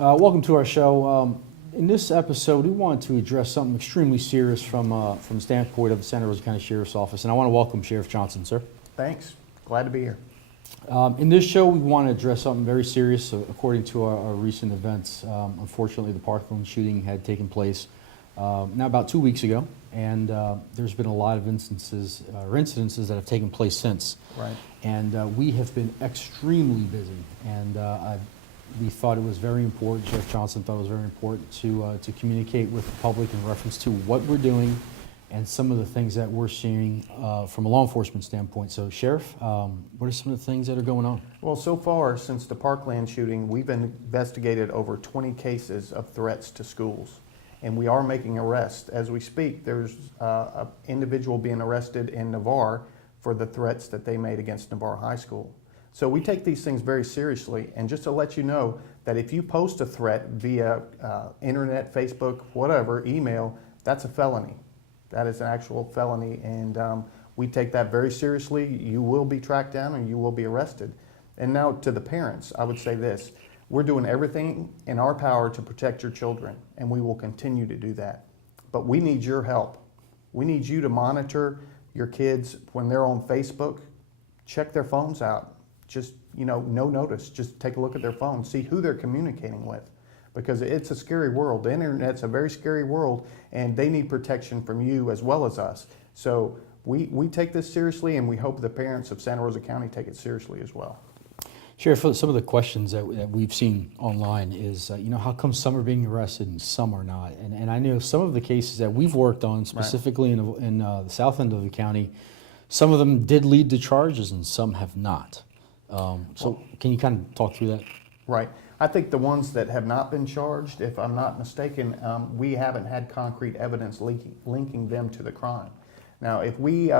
Welcome to our show. In this episode, we wanted to address something extremely serious from the standpoint of the Santa Rosa County Sheriff's Office, and I want to welcome Sheriff Johnson, sir. Thanks. Glad to be here. In this show, we want to address something very serious. According to our recent events, unfortunately, the Parkland shooting had taken place now about 2 weeks ago, and there's been a lot of incidences that have taken place since. Right. And we have been extremely busy, and we thought it was very important, Sheriff Johnson thought it was very important to communicate with the public in reference to what we're doing and some of the things that we're seeing from a law enforcement standpoint. So, Sheriff, what are some of the things that are going on? Well, so far since the Parkland shooting, we've investigated over 20 cases of threats to schools, and we are making arrests. As we speak, there's an individual being arrested in Navarre for the threats that they made against Navarre High School. So we take these things very seriously, and just to let you know that if you post a threat via internet, Facebook, whatever, email, that's a felony. That is an actual felony, and we take that very seriously. You will be tracked down and you will be arrested. And now to the parents, I would say this: we're doing everything in our power to protect your children, and we will continue to do that. But we need your help. We need you to monitor your kids when they're on Facebook. Check their phones out. Just, no notice. Just take a look at their phone. See who they're communicating with, because it's a scary world. The internet's a very scary world, and they need protection from you as well as us. So we take this seriously, and we hope the parents of Santa Rosa County take it seriously as well. Sheriff, some of the questions that we've seen online is, how come some are being arrested and some are not? And I know some of the cases that we've worked on, specifically in the south end of the county, some of them did lead to charges and some have not. Can you kind of talk through that? Right. I think the ones that have not been charged, if I'm not mistaken, we haven't had concrete evidence linking them to the crime. Now, if we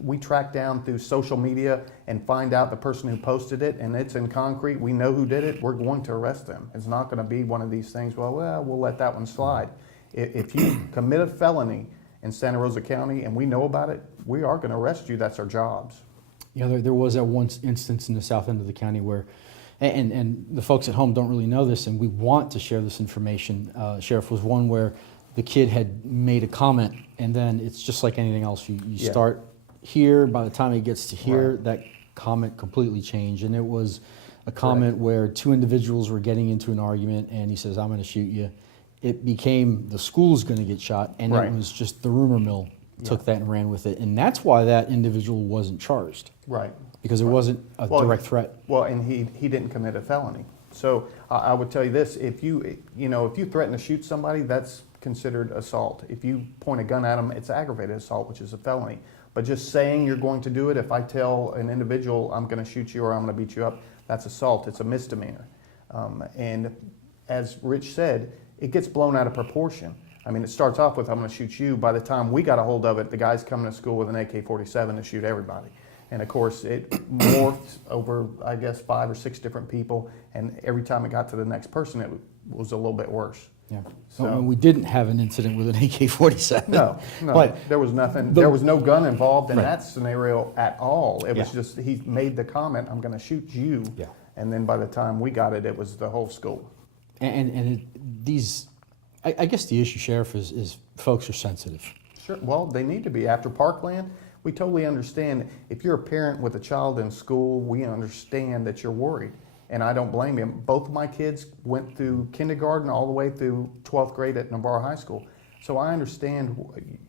we track down through social media and find out the person who posted it and it's in concrete, we know who did it, we're going to arrest them. It's not going to be one of these things, well, we'll let that one slide. If you commit a felony in Santa Rosa County and we know about it, we are going to arrest you. That's our jobs. There was that one instance in the south end of the county where, and the folks at home don't really know this, and we want to share this information. Sheriff, was one where the kid had made a comment, and then it's just like anything else. You start here, by the time it gets to here, that comment completely changed. And it was a comment where two individuals were getting into an argument, and he says, "I'm going to shoot you." It became the school's going to get shot, and it was just the rumor mill took that and ran with it. And that's why that individual wasn't charged. Right. Because it wasn't a direct threat. Well, and he didn't commit a felony. So I would tell you this: if you threaten to shoot somebody, that's considered assault. If you point a gun at them, it's aggravated assault, which is a felony. But just saying you're going to do it, if I tell an individual I'm going to shoot you or I'm going to beat you up, that's assault. It's a misdemeanor. And as Rich said, it gets blown out of proportion. I mean, it starts off with, I'm going to shoot you. By the time we got a hold of it, the guy's coming to school with an AK-47 to shoot everybody. And of course, it morphed over, I guess, 5 or 6 different people. And every time it got to the next person, it was a little bit worse. Yeah. So we didn't have an incident with an AK-47. No. But there was nothing. There was no gun involved in that scenario at all. It was just, he made the comment, I'm going to shoot you. Yeah. And then by the time we got it, it was the whole school. I guess the issue, Sheriff, is folks are sensitive. Sure. Well, they need to be. After Parkland, we totally understand. If you're a parent with a child in school, we understand that you're worried. And I don't blame you. Both of my kids went through kindergarten all the way through 12th grade at Navarre High School. So I understand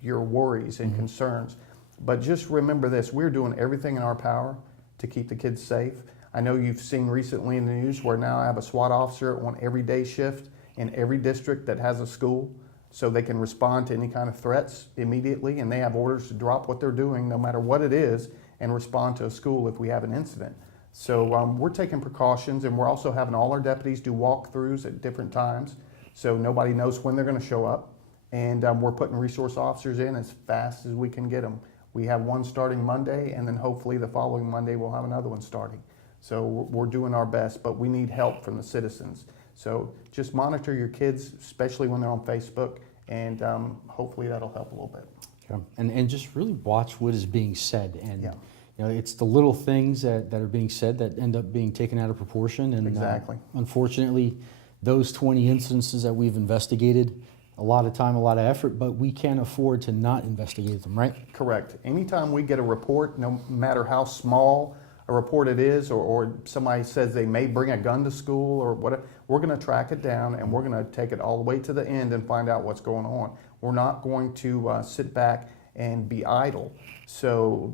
your worries and concerns. But just remember this: we're doing everything in our power to keep the kids safe. I know you've seen recently in the news where now I have a SWAT officer on every day shift in every district that has a school, so they can respond to any kind of threats immediately, and they have orders to drop what they're doing, no matter what it is, and respond to a school if we have an incident. So we're taking precautions, and we're also having all our deputies do walkthroughs at different times, so nobody knows when they're going to show up. And we're putting resource officers in as fast as we can get them. We have one starting Monday, and then hopefully the following Monday we'll have another one starting. So we're doing our best, but we need help from the citizens. So just monitor your kids, especially when they're on Facebook, and hopefully that'll help a little bit. Sure. And just really watch what is being said. And it's the little things that are being said that end up being taken out of proportion. And exactly. Unfortunately, those 20 instances that we've investigated, a lot of time, a lot of effort, but we can't afford to not investigate them, right? Correct. Anytime we get a report, no matter how small a report it is, or somebody says they may bring a gun to school or whatever, we're going to track it down and we're going to take it all the way to the end and find out what's going on. We're not going to sit back and be idle. So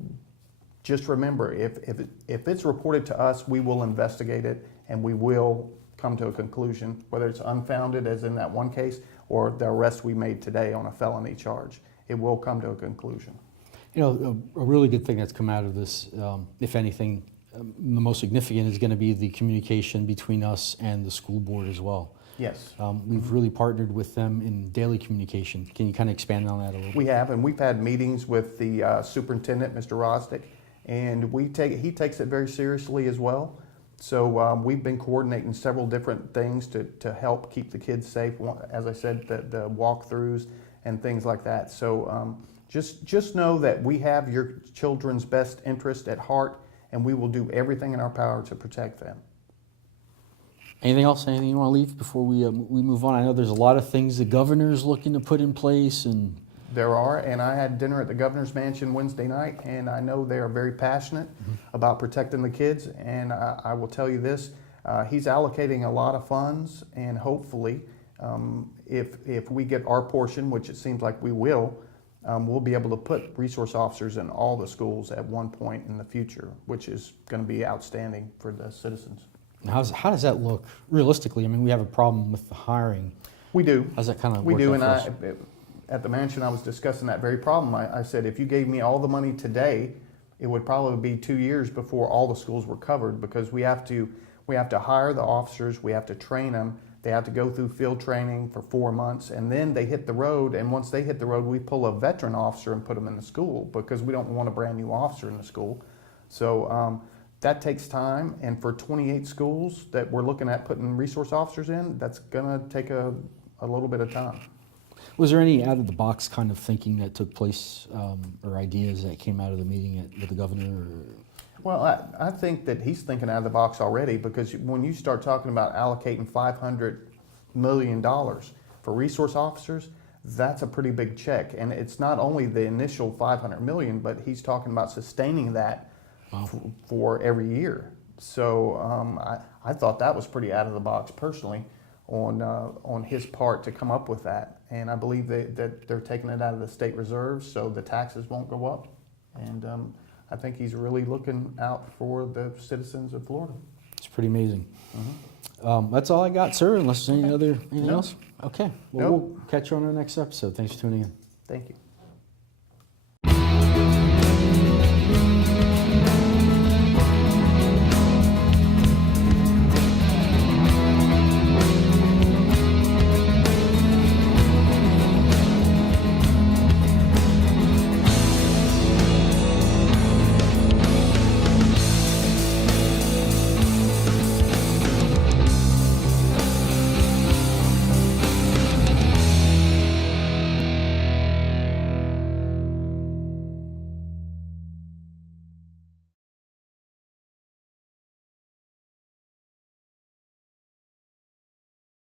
just remember, if it's reported to us, we will investigate it and we will come to a conclusion, whether it's unfounded, as in that one case, or the arrest we made today on a felony charge. It will come to a conclusion. You know, a really good thing that's come out of this, if anything, the most significant is going to be the communication between us and the school board as well. Yes. We've really partnered with them in daily communication. Can you kind of expand on that a little bit? We have, and we've had meetings with the superintendent, Mr. Rosdick, and he takes it very seriously as well. So we've been coordinating several different things to help keep the kids safe. As I said, the walkthroughs and things like that. So just know that we have your children's best interest at heart, and we will do everything in our power to protect them. Anything else? Anything you want to leave before we move on? I know there's a lot of things the governor's looking to put in place, and There are, and I had dinner at the governor's mansion Wednesday night, and I know they are very passionate about protecting the kids. And I will tell you this, he's allocating a lot of funds, and hopefully, if we get our portion, which it seems like we will, we'll be able to put resource officers in all the schools at one point in the future, which is going to be outstanding for the citizens. how does that look realistically? I mean, we have a problem with the hiring. We do. How's that kind of We work do, out and for us? at the mansion, I was discussing that very problem. I said, if you gave me all the money today, it would probably be 2 years before all the schools were covered, because we have to hire the officers, we have to train them, they have to go through field training for 4 months, and then they hit the road, and once they hit the road, we pull a veteran officer and put them in the school, because we don't want a brand new officer in the school. So that takes time, and for 28 schools that we're looking at putting resource officers in, that's gonna take a little bit of time. Was there any out-of-the-box kind of thinking that took place, or ideas that came out of the meeting with the governor? Or? Well, I think that he's thinking out of the box already, because when you start talking about allocating $500 million for resource officers, that's a pretty big check. And it's not only the initial $500 million, but he's talking about sustaining that for every year. So I thought that was pretty out of the box personally on his part to come up with that. And I believe that they're taking it out of the state reserves, so the taxes won't go up. And I think he's really looking out for the citizens of Florida. It's pretty amazing. That's all I got, sir, unless there's anything else? Okay. Well, we'll catch you on our next episode. Thanks for tuning in. Thank you.